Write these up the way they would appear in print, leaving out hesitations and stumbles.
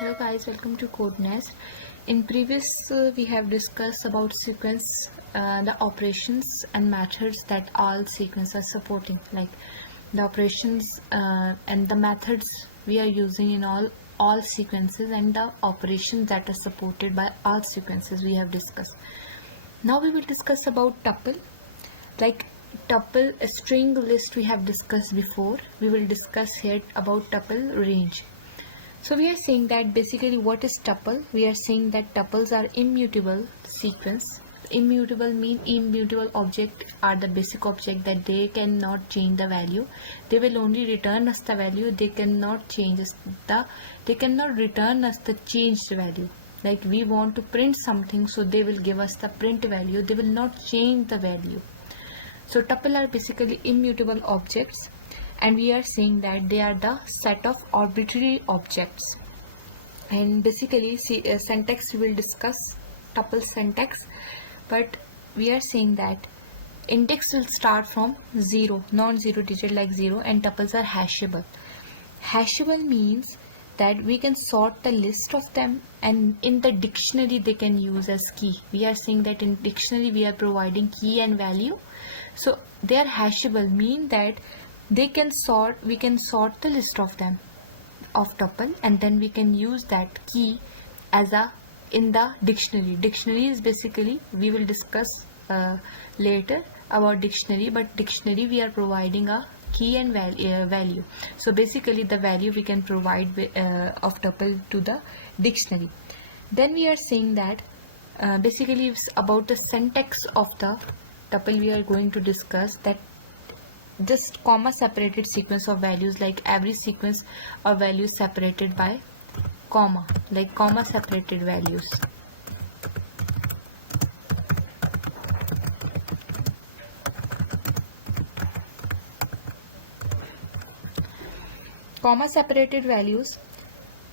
Hello guys, welcome to CodeNest. In previous we have discussed about sequence, the operations and methods that all sequences are supporting, like the operations and the methods we are using in all sequences and the operations that are supported by all sequences we have discussed. Now we will discuss about tuple. Like tuple, a string list we have discussed before. We will discuss here about tuple range. So we are saying that basically what is tuple? We are saying that tuples are immutable sequence. Immutable mean immutable object are the basic object that they cannot change the value. They will only return us the value. They cannot change they cannot return us the changed value. Like we want to print something, so they will give us the print value. They will not change the value. So tuple are basically immutable objects. And we are saying that they are the set of arbitrary objects. And basically syntax we will discuss tuple syntax, but we are saying that index will start from 0, non-zero digit like 0, and tuples are hashable. Hashable means that we can sort the list of them, and in the dictionary they can use as key. We are saying that in dictionary we are providing key and value, so they are hashable, mean that we can sort the list of them of tuple, and then we can use that key as in the dictionary. Dictionary is basically, we will discuss later about dictionary, but dictionary we are providing a key and value. So basically the value we can provide of tuple to the dictionary. Then we are saying that basically it's about the syntax of the tuple. We are going to discuss that just comma separated sequence of values, like every sequence of values separated by comma, like comma separated values. Comma separated values,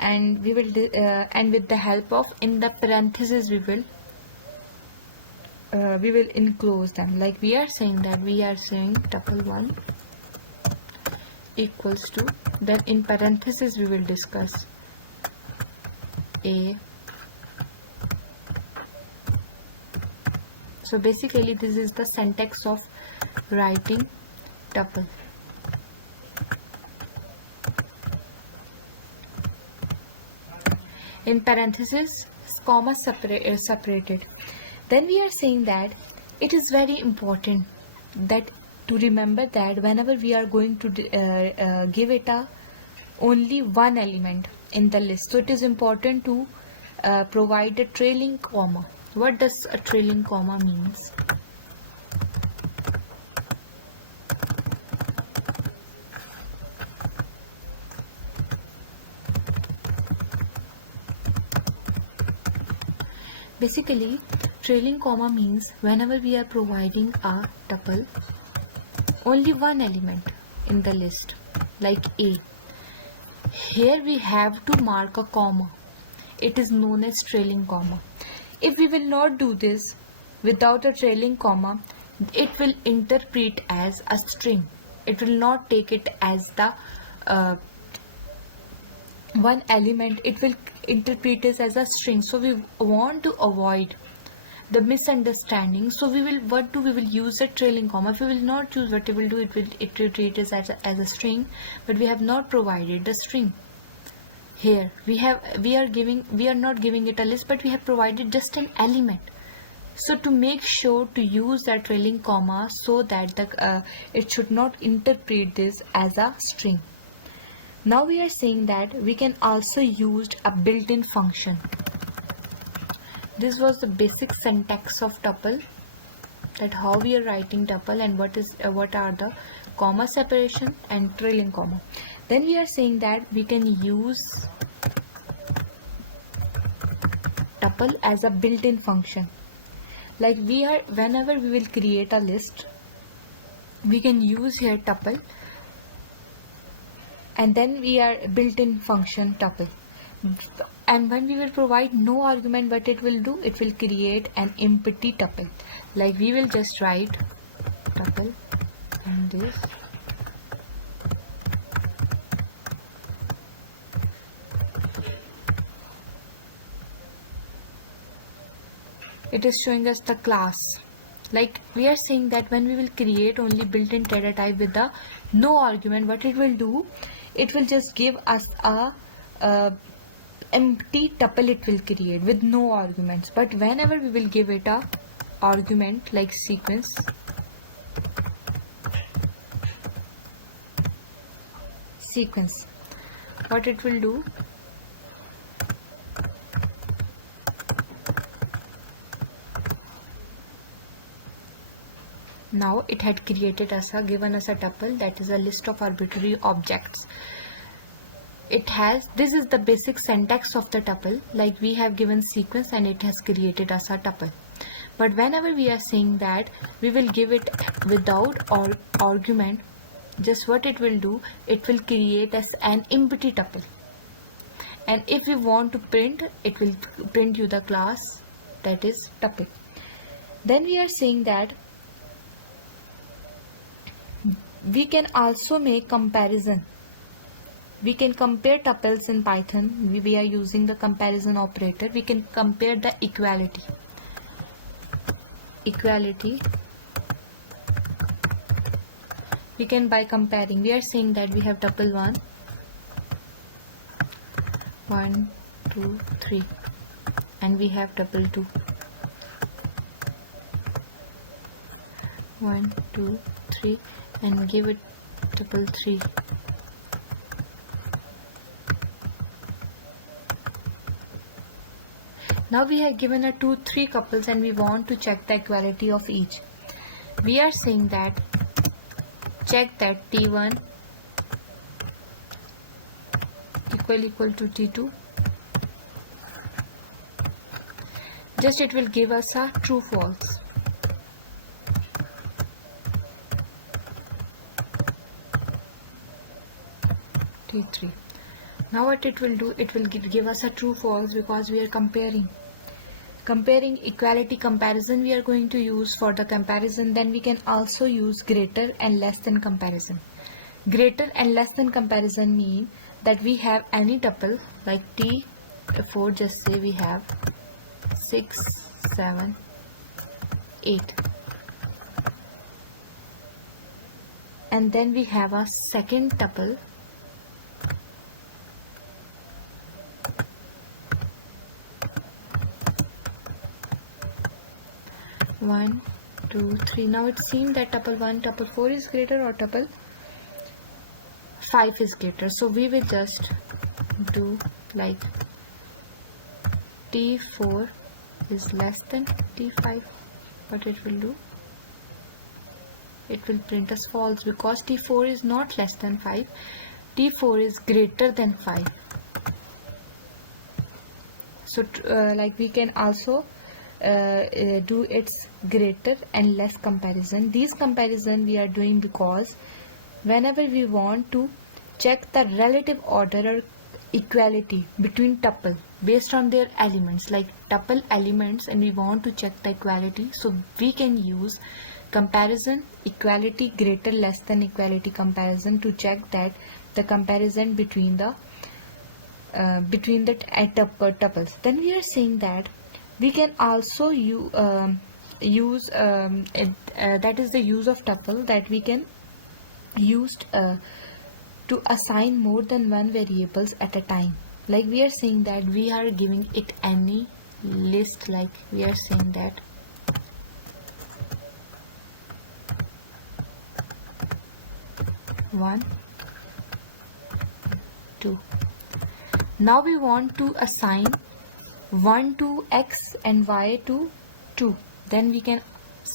and we will and with the help of in the parentheses we will enclose them. Like we are saying that we are saying tuple 1 equals to, then in parentheses we will discuss a. So basically this is the syntax of writing tuple. In parentheses comma separated. Then we are saying that it is very important that to remember that whenever we are going to give it only one element in the list, so it is important to provide a trailing comma. What does a trailing comma means? Basically, trailing comma means whenever we are providing a tuple, only one element in the list, like A. Here we have to mark a comma. It is known as trailing comma. If we will not do this without a trailing comma, it will interpret as a string. It will not take it as the one element. It will interpret it as a string. So we want to avoid the misunderstanding, so we will use a trailing comma. If we will not choose, what it will do, it will treat it as a string, but we have not provided the string. Here we are not giving it a list, but we have provided just an element. So to make sure to use that trailing comma, so that it should not interpret this as a string. Now we are saying that we can also use a built-in function. This was the basic syntax of tuple, that how we are writing tuple and what are the comma separation and trailing comma. Then we are saying that we can use tuple as a built-in function. Like whenever we will create a list, we can use here tuple, and then we are built-in function tuple. And when we will provide no argument, what it will do, it will create an empty tuple. Like we will just write tuple and this, it is showing us the class. Like we are saying that when we will create only built-in data type with the no argument, what it will do, it will just give us a empty tuple. It will create with no arguments. But whenever we will give it a argument like sequence, what it will do, now it had given us a tuple, that is a list of arbitrary objects. This is the basic syntax of the tuple, like we have given sequence and it has created us a tuple. But whenever we are saying that we will give it without argument, just what it will do, it will create us an empty tuple. And if we want to print, it will print you the class, that is tuple. Then we are saying that we can also make comparison. We can compare tuples in Python. We are using the comparison operator. We can compare the equality. We can, by comparing, we are saying that we have tuple 1, 2, 3, and we have tuple 2, 1, 2, 3, and give it tuple 3. Now we have given a 2, 3 couples and we want to check the equality of each. We are saying that check that T1 equal to T2. Just it will give us a true false. T3. Now what it will do, it will give us a true false because we are comparing equality comparison. We are going to use for the comparison. Then we can also use greater and less than comparison. Greater and less than comparison mean that we have any tuple like T4, just say we have 6, 7, 8, and then we have a second tuple one, 2, 3. Now it seems that tuple 1, tuple 4 is greater or tuple 5 is greater. So we will just do like T4 is less than T5. What it will do? It will print us false because T4 is not less than 5. T4 is greater than 5. So like we can also do its greater and less comparison. These comparison we are doing because whenever we want to check the relative order or equality between tuple based on their elements, like tuple elements, and we want to check the equality, so we can use comparison, equality, greater, less than equality comparison to check that the comparison between the tuples. Then we are saying that we can also use that is the use of tuple, that we can use to assign more than one variables at a time. Like we are saying that we are giving it any list, like we are saying that one, 2. Now we want to assign 1 to x and y to 2. Then we can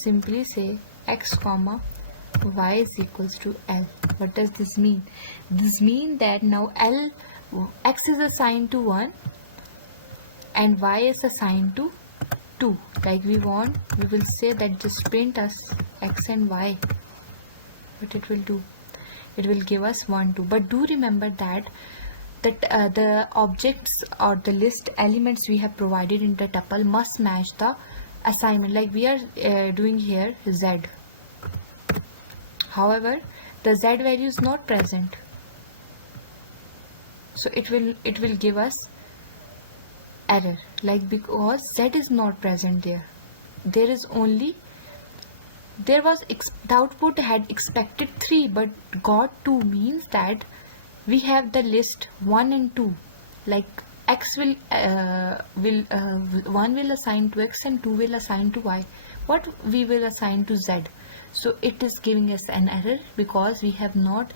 simply say x comma y is equals to L. What does this mean? This means that now x is assigned to 1 and y is assigned to 2. Like we will say that just print us x and y. What it will do? It will give us 1, 2. But do remember that the objects or the list elements we have provided in the tuple must match the assignment. Like we are doing here z. However, the z value is not present, so it will give us error, like because z is not present there. there is only, there was the output had expected 3 but got 2, means that we have the list 1 and 2, like x will 1 will assign to x and 2 will assign to y. What we will assign to z? So it is giving us an error because we have not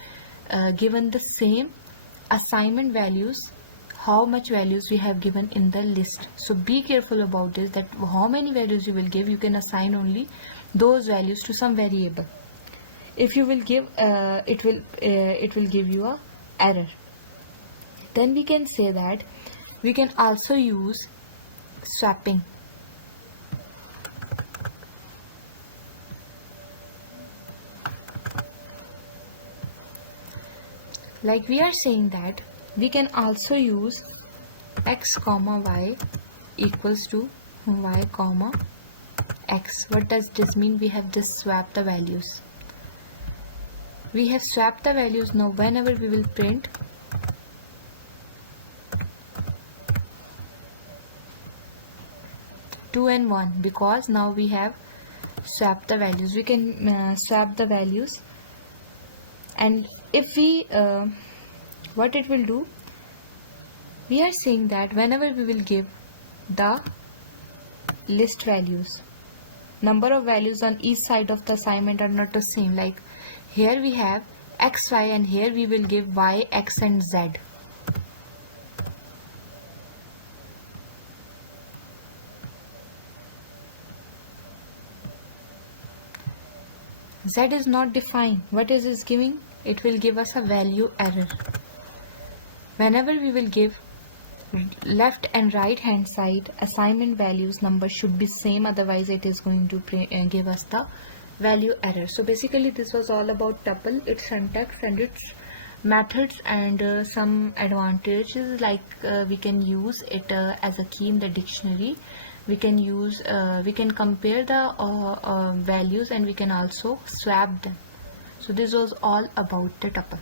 given the same assignment values, how much values we have given in the list. So be careful about this, that how many values you will give, you can assign only those values to some variable. If you will give it will give you a error. Then we can say that we can also use swapping. Like we are saying that we can also use x comma y equals to y comma x. What does this mean? We have just swapped the values. We have swapped the values. Now whenever we will print two and 1, because now we have swapped the values, we can swap the values. And if we what it will do, we are saying that whenever we will give the list values, number of values on each side of the assignment are not the same. Like here we have x, y, and here we will give y, x, and z. Z is not defined. What is this giving? It will give us a value error. Whenever we will give left and right hand side assignment values, numbers should be same, otherwise it is going to give us the value error. So basically this was all about tuple, its syntax and its methods, and some advantages, like we can use it as a key in the dictionary. We can use we can compare the values, and we can also swap them. So this was all about the tuple.